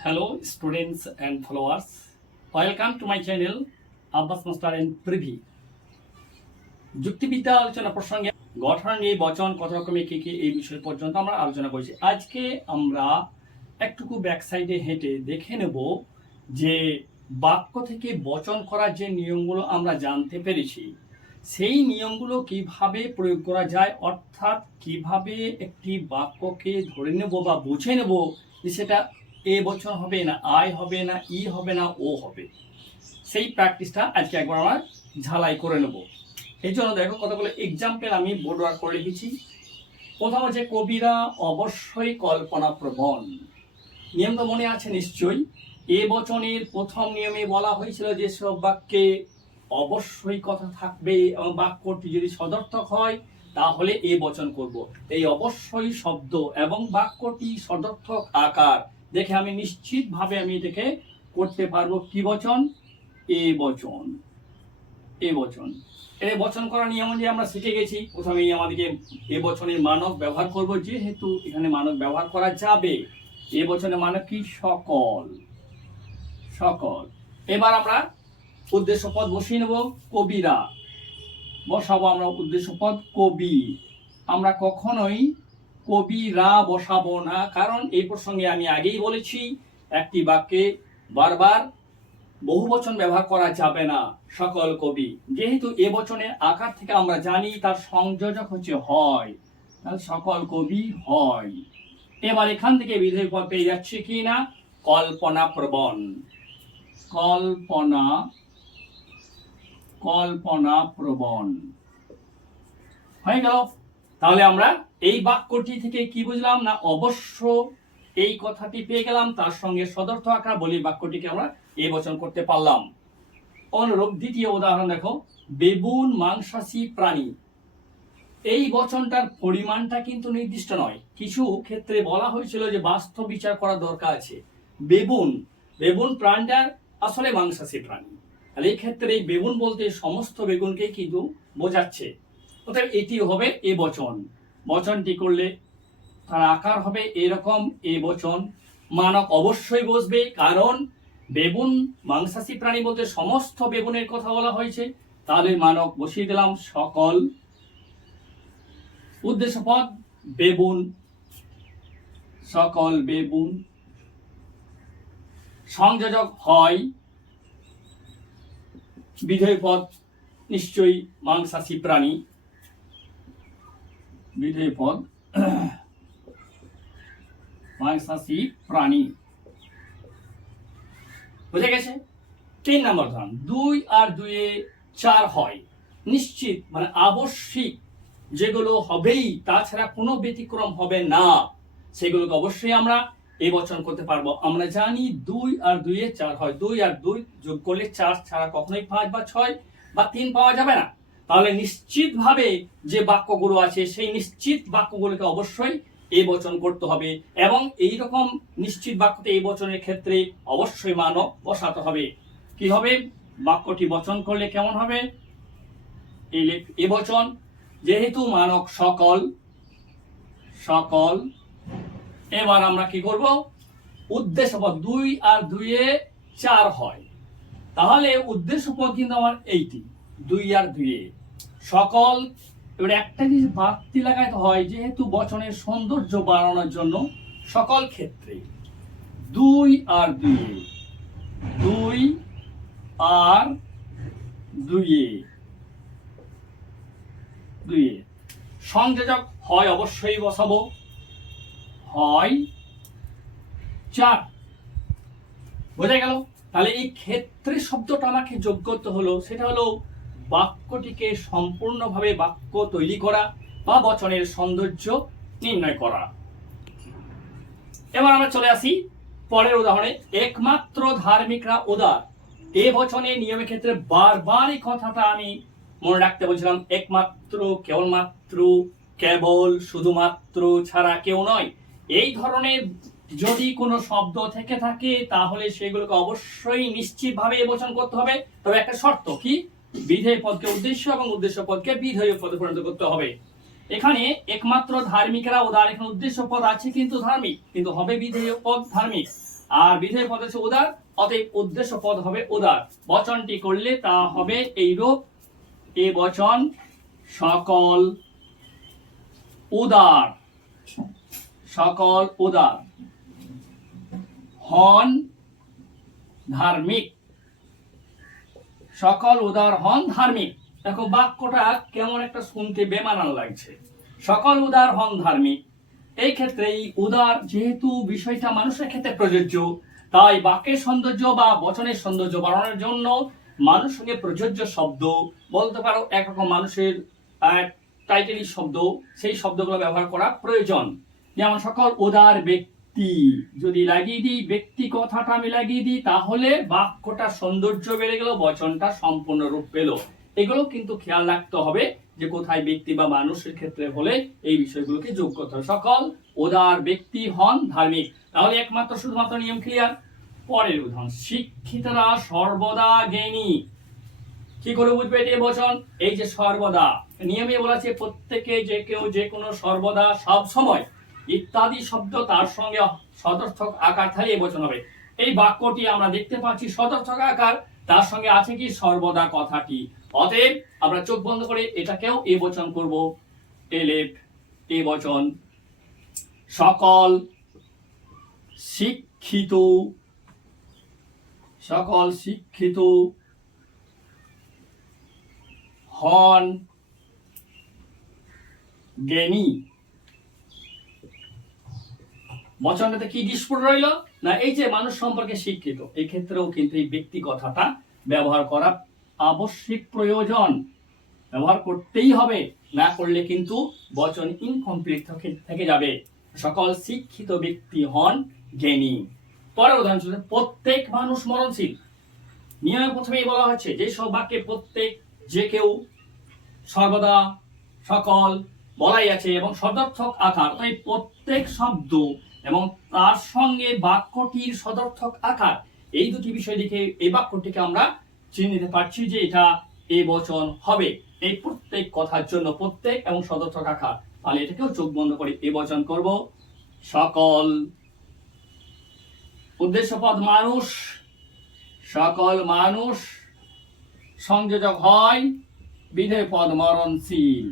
Hello, students and followers. Welcome to my channel, Abbas Master and Privy. যুক্তিবিদ্যা আলোচনা প্রসঙ্গে গঠন নিয়ে বচন কত রকমের কি কি এই বিষয় পর্যন্ত আমরা আলোচনা করেছি। আজকে আমরা একটুকু ব্যাক সাইডে হেঁটে দেখে নেব যে বাক্য থেকে বচন করার যে নিয়মগুলো আমরা জানতে পেরেছি সেই নিয়মগুলো কিভাবে প্রয়োগ করা যায়, অর্থাৎ কিভাবে একটি বাক্যকে ধরে নেব বা বুঝে নেব যে সেটা এ বচন হবে না আই হবে না ই হবে না ও হবে। সেই প্র্যাকটিসটা আজকে একবার আমরা ঝালাই করে নেব। এই জন্য দেখো কতগুলো এক্সাম্পল আমি বোর্ড ওয়ার্ক করে রেখেছি। প্রথম হচ্ছে কবিরা অবশ্যই কল্পনা প্রবণ। নিয়ম তো মনে আছে নিশ্চয়ই। এ বচনের প্রথম নিয়মে বলা হয়েছিল যে সব বাক্যে অবশ্যই কথা থাকবে এবং বাক্যটি যদি সদর্থক হয় তাহলে এ বচন করব। এই অবশ্যই শব্দ এবং বাক্যটি সদর্থক আকার দেখে আমি নিশ্চিতভাবে আমি এটাকে করতে পারবো কি বচন? এ বচন। এ বচন। এই বচন করার নিয়ম যে আমরা শিখে গেছি। প্রথমেই আমাদেরকে এ বচনের মানক ব্যবহার করব, যেহেতু এখানে মানক ব্যবহার করা যাবে। এ বচনের মানক কি? সকল। সকল। এবার আমরা উদ্দেশ্য পদ বসিয়ে নেব। কবিরা বসাবো আমরা উদ্দেশ্য পদ কবি। আমরা কখনোই কবিরা বসাবো না, কারণ এই প্রসঙ্গে আমি আগেই বলেছি একটি বাক্যে বারবার বহু বচন ব্যবহার করা যাবে না। সকল কবি, যেহেতু এ বচনের আকার থেকে আমরা জানি তার সংযোজক হচ্ছে হয়, তাহলে সকল কবি হয়। এবার এখান থেকে বিধেয় পদ পেয়ে যাচ্ছে কি না? কল্পনা প্রবণ। কল্পনা কল্পনা প্রবণ হয়ে গেল। তাহলে আমরা এই বাক্যটি থেকে কি বুঝলাম না? অবশ্য এই কথাটি পেয়ে গেলাম, তার সঙ্গে সদর্থ আকার বলি বাক্যটিকে আমরা এই বচন করতে পারলাম। অনুরূপ দ্বিতীয় উদাহরণ দেখো, বেবুন মাংসাশী প্রাণী। এই বচনটার পরিমাণটা কিন্তু নির্দিষ্ট নয়। কিছু ক্ষেত্রে বলা হয়েছিল যে বাস্তব বিচার করা দরকার আছে। বেবুন বেবুন প্রাণীটা আসলে মাংসাশী প্রাণী, তাহলে এই ক্ষেত্রে এই বেগুন বলতে সমস্ত বেগুনকে কিন্তু বোঝাচ্ছে। অতএব এটি হবে এ বচন। বচনটি করলে তার আকার হবে এরকম এ বচন। মানক অবশ্যই বসবে, কারণ বেগুন মাংসাশী প্রাণী বলতে সমস্ত বেগুনের কথা বলা হয়েছে। তাহলে মানক বসিয়ে দিলাম সকল। উদ্দেশ্য পদ বেগুন, সকল বেগুন। সংযোজক হয়। বিধেয় পদ নিশ্চয়ই মাংসাশী প্রাণী। বিধেয় পদ মাংসাশী প্রাণী। বুঝে গেছে? 3 নম্বর ধরন, 2 আর 2 এ 4 হয়। নিশ্চিত মানে আবশ্যিক যেগুলো হবেই, তাছাড়া কোনো ব্যতিক্রম হবে না, সেগুলোকে অবশ্যই আমরা এই বচন করতে পারবো। আমরা জানি 2 আর 2 এ 4 হয়। 2 আর 2 যোগ করলে 4 ছাড়া কখনোই 5 বা 6 বা 3 পাওয়া যাবে না। তাহলে নিশ্চিতভাবে যে বাক্যগুলো আছে সেই নিশ্চিত বাক্যগুলোকে অবশ্যই এই বচন করতে হবে, এবং এই রকম নিশ্চিত বাক্যতে এই বচনের ক্ষেত্রে অবশ্যই মানক বসাতে হবে। কি হবে? বাক্যটি বচন করলে কেমন হবে? এ বচন, যেহেতু মানক সকল। সকল। এবার আমরা কি করব? উদ্দেশ্য পদ 2 আর 2 এ 4 হয়, তাহলে উদ্দেশ্য পদ কিন্তু আমার এইটি 2 আর 2 এ সকল। এবার একটা জিনিস বাড়তি লাগাইতে হয়, যেহেতু বচনের সৌন্দর্য বাড়ানোর জন্য সকল ক্ষেত্রে 2 আর 2 এ, 2 আর 2 এ, 2 এ সংযোজক হয় অবশ্যই বসাবো, হয় 4। বোঝা গেল? তাহলে এই ক্ষেত্রে শব্দটা আমাকে যোগ করতে হলো, সেটা হলো বাক্যটিকে সম্পূর্ণভাবে বাক্য তৈরি করা বা বচনের সৌন্দর্য নির্ণয় করা। এবার আমরা চলে আসি পরের উদাহরণে। একমাত্র ধার্মিকরা উদার। এ বচনের নিয়মের ক্ষেত্রে বারবার এই কথাটা আমি মনে রাখতে বলছিলাম। একমাত্র, কেবলমাত্র, কেবল, শুধুমাত্র ছাড়া কেউ নয়। এই ধরনের যদি কোনো শব্দ থেকে থাকে তাহলে সেগুলোকে অবশ্যই নিশ্চিতভাবে এ বচন করতে হবে। তবে একটা শর্ত কি? বিধেয় পদকে উদ্দেশ্য এবং উদ্দেশ্য পদকে বিধেয় পদে পরিণত করতে হবে। এখানে একমাত্র ধার্মিকরা উদার, এখানে উদ্দেশ্য পদ আছে কিন্তু ধার্মিক, কিন্তু হবে বিধেয় পদ ধার্মিক। আর বিধেয় পদ হচ্ছে উদার, অতএব উদ্দেশ্য পদ হবে উদার। বচনটি করলে তা হবে এইরূপ, এ বচন সকল উদার, সকল উদার হন ধার্মিক, সকল উদার হন ধার্মিক। দেখো বাক্যটা কেমন একটা শুনতে বেমানান লাগছে। সকল উদার হন ধার্মিক, এই ক্ষেত্রে এই উদার যেহেতু বিষয়টা মানুষের ক্ষেত্রে প্রযোজ্য, তাই বাক্যের সৌন্দর্য বা বচনের সৌন্দর্য বাড়ানোর জন্য মানুষ সঙ্গে প্রযোজ্য শব্দ বলতে পারো, একরকম মানুষের টাইটেলি শব্দ, সেই শব্দগুলো ব্যবহার করা প্রয়োজন। যেমন সকল উদার ব্যক্তি যদি লাগিয়ে দিই, ব্যক্তি কথাটা আমি লাগিয়ে দিই, তাহলে বাক্যটা সৌন্দর্য বেড়ে গেল, বচনটা সম্পূর্ণ রূপ পেল। এগুলো কিন্তু খেয়াল রাখতে হবে যে কোথায় ব্যক্তি বা মানুষের ক্ষেত্রে হলে এই বিষয়গুলোকে যোগ করতে হবে। সকল উদার ব্যক্তি হন ধার্মিক, তাহলে একমাত্র শুধুমাত্র নিয়ম ক্লিয়ার। পরের উদাহরণ, শিক্ষিতরা সর্বদা জ্ঞানী। কি করে বুঝবে এটি বচন? এই যে সর্বদা, নিয়মে বলা আছে প্রত্যেকে, যে কেউ, যে কোনো, সর্বদা, সব সময় ইত্যাদি শব্দ তার সঙ্গে সদর্থক আকার থাকলে এই বচন হবে। এই বাক্যটি আমরা দেখতে পাচ্ছি সদর্থক আকার, তার সঙ্গে আছে কি সর্বদা কথাটি। অতএব আমরা চোখ বন্ধ করে এটাকেও এ বচন করব, এলেফ এ বচন। সকল শিক্ষিত, সকল শিক্ষিত হন জ্ঞানী। বচনটাতে কি ডিসপুট রইল না, এই যে মানুষ সম্পর্কে শিক্ষিত, এই ক্ষেত্রেও কিন্তু এই ব্যক্তি কথাটা ব্যবহার করা আবশ্যিক, প্রয়োজন, ব্যবহার করতেই হবে, না করলে কিন্তু বচন ইনকমপ্লিট থেকে যাবে। সকল শিক্ষিত ব্যক্তি হন জ্ঞানী। পরের উদাহরণ ছিল প্রত্যেক মানুষ মরণশীল। নিয়মে প্রথমেই বলা হচ্ছে যে সব বাক্যে প্রত্যেক, যে কেউ, সর্বদা, সকল বলাই আছে এবং সদর্থক আকার, তাই প্রত্যেক শব্দ এবং তার সঙ্গে বাক্যটির সদর্থক আকার, এই দুটি বিষয় দেখে এই বাক্যটিকে আমরা চিনে নিতে পারছি যে এটা এই বচন হবে। এই প্রত্যেক কথার জন্য প্রত্যেক এবং সদর্থক আকার, তাহলে এটাকেও চোখ বন্ধ করে এই বচন করব। সকল উদ্দেশ্য পদ মানুষ, সকল মানুষ সংযোজক হয় বিধেয় পদ মরণশীল,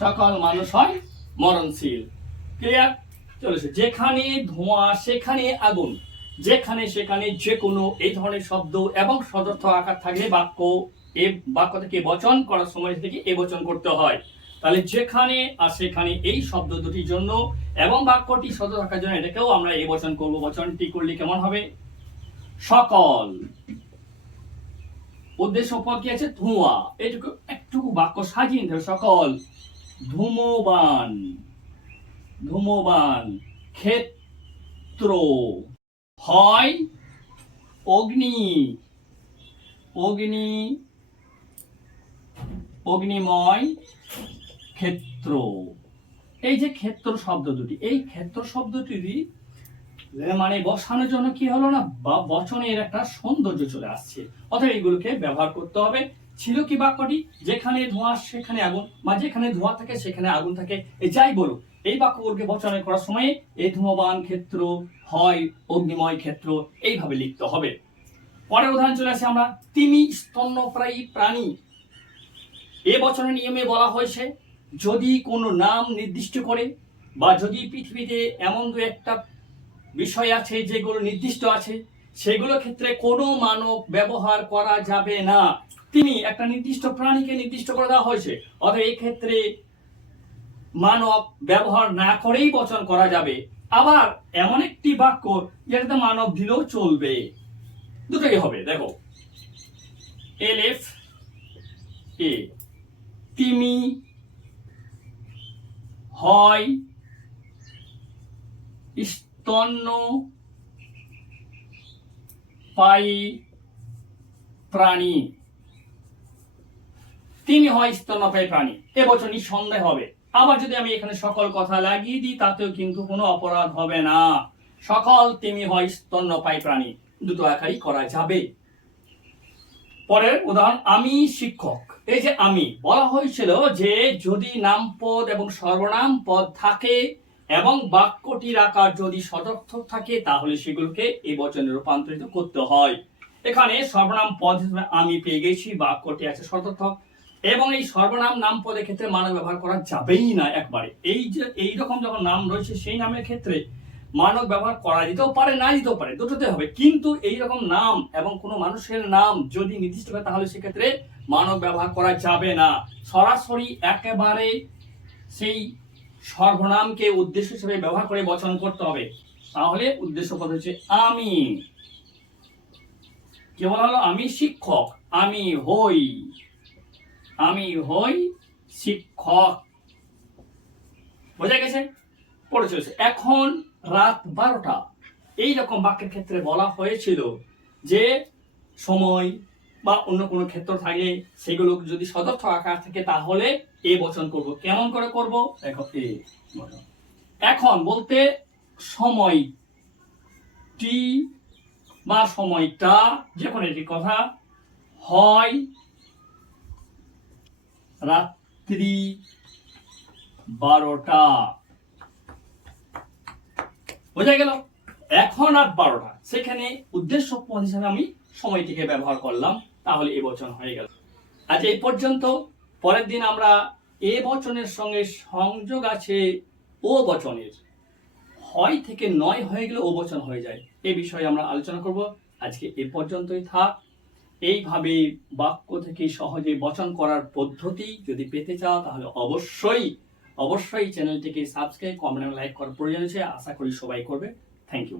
সকল মানুষ হয় মরণশীল। ক্লিয়ার? চলেছে। যেখানে ধোঁয়া সেখানে আগুন, যেখানে সেখানে যে কোনো, এই ধরনের শব্দ এবং সদর্থক আকার থাকলে বাক্য, এ বাক্য থেকে বচন করার সময় থেকে এ বচন করতে হয়। তাহলে যেখানে আর সেখানে এই শব্দ দুটির জন্য এবং বাক্যটি সদর্থক আকার জন্য এটাকেও আমরা এ বচন করব। বচনটি করলে কেমন হবে? সকল উদ্দেশ্য পদ কি আছে? ধোঁয়া। এইটুকু একটুকু বাক্য সাজিয়ে নিতে হবে। সকল ধূমবান, ধূমবান ক্ষেত্র হয় অগ্নি, অগ্নি, অগ্নিময় ক্ষেত্র। এই যে ক্ষেত্র শব্দ দুটি, এই ক্ষেত্র শব্দটি মানে বসানোর জন্য কি হলো না, বা বচনের একটা সৌন্দর্য চলে আসছে, অতএব এইগুলোকে ব্যবহার করতে হবে। ছিল কি বাক্যটি? যেখানে ধোঁয়া সেখানে আগুন, বা যেখানে ধোঁয়া থাকে সেখানে আগুন থাকে, এই যাই বলো, এই বাক্যগুলোকে বচনে করার সময় এই ধূমবান ক্ষেত্র হয় অগ্নিময় ক্ষেত্র, এইভাবে লিখতে হবে। পরের উদাহরণ চলে আসে আমরা, তিমি স্তন্যপ্রায়ী প্রাণী। এ বচনের নিয়মে বলা হয়েছে যদি কোনো নাম নির্দিষ্ট করে, বা যদি পৃথিবীতে এমন দু একটা বিষয় আছে যেগুলো নির্দিষ্ট আছে, সেগুলো ক্ষেত্রে কোনো মানব ব্যবহার করা যাবে না। তিনি একটা নির্দিষ্ট প্রাণীকে নির্দিষ্ট করে দেওয়া হয়েছে, অতএব এই ক্ষেত্রে মানব ব্যবহার না করেই বচন করা যাবে। আবার এমন একটি বাক্য যেটাতে মানব দিলেও চলবে, দুটোই হবে। দেখো, এলেফ এ, তিমি হয় স্তন্যপায়ী প্রাণী, তিমি হয় স্তন্যপায়ী প্রাণী, এ বছর নিঃসন্দেহ হবে। আবার যদি আমি এখানে সকল কথা লাগিয়ে দিই তাতেও কিন্তু কোনো অপরাধ হবে না। সকল তিমি হয় স্তন্যপায়ী প্রাণী, দুটো আকারই করা যাবে। পরের উদাহরণ, আমি শিক্ষক। এই যে আমি, বলা হয়েছিল যে যদি নাম পদ এবং সর্বনাম পদ থাকে এবং বাক্যটির আকার যদি সদর্থক থাকে তাহলে সেগুলোকে এই বচনে রূপান্তরিত করতে হয়। এখানে সর্বনাম পদ হিসেবে আমি পেয়ে গেছি, বাক্যটি আছে সদর্থক, এবং এই সর্বনাম নাম পদের ক্ষেত্রে মানব ব্যবহার করা যাবেই না একবারে। এই যে এইরকম যখন নাম রয়েছে সেই নামের ক্ষেত্রে মানব ব্যবহার করা যেতেও পারে, না যেতেও পারে, দুটোতে হবে। কিন্তু এইরকম নাম এবং কোনো মানুষের নাম যদি নির্দিষ্ট হয় তাহলে সেক্ষেত্রে মানব ব্যবহার করা যাবে না। সরাসরি একেবারে সেই সর্বনামকে উদ্দেশ্য হিসেবে ব্যবহার করে বচন করতে হবে। তাহলে উদ্দেশ্য পদ হচ্ছে আমি। কি বলা হলো? আমি শিক্ষক, আমি হই শিক্ষক। বোঝা গেছে? পড়ে চলেছে। এখন রাত 12টা এইরকম বাক্যের ক্ষেত্রে বলা হয়েছিল যে সময় বা অন্য কোনো ক্ষেত্র থাকলে সেগুলো যদি সদর্থক আকার থাকে তাহলে এ বচন করব। কেমন করে করব? দেখো, এ বচন। এখন বলতে সময়টি বা সময়টা যে কোনো একটি কথা হয় রাত্রি 12টা। বোঝা গেল? এখন রাত 12টা, সেখানে উদ্দেশ্য পদ হিসাবে আমি সময়টিকে ব্যবহার করলাম, তাহলে এ বচন হয়ে গেল। আজ এই পর্যন্ত। পরের দিন আমরা এ বচনের সঙ্গে সংযোগ আছে ও বচনের, হয় থেকে নয় হয়ে গেলে ও বচন হয়ে যায়, এই বিষয়ে আমরা আলোচনা করব। আজকে এ পর্যন্তই থাক। এইভাবে বাক্য থেকে সহজে বচন করার পদ্ধতি যদি পেতে চাও তাহলে অবশ্যই চ্যানেলটিকে সাবস্ক্রাইব, কমেন্ট এবং লাইক করার প্রয়োজন আছে। আশা করি সবাই করবে। Thank you.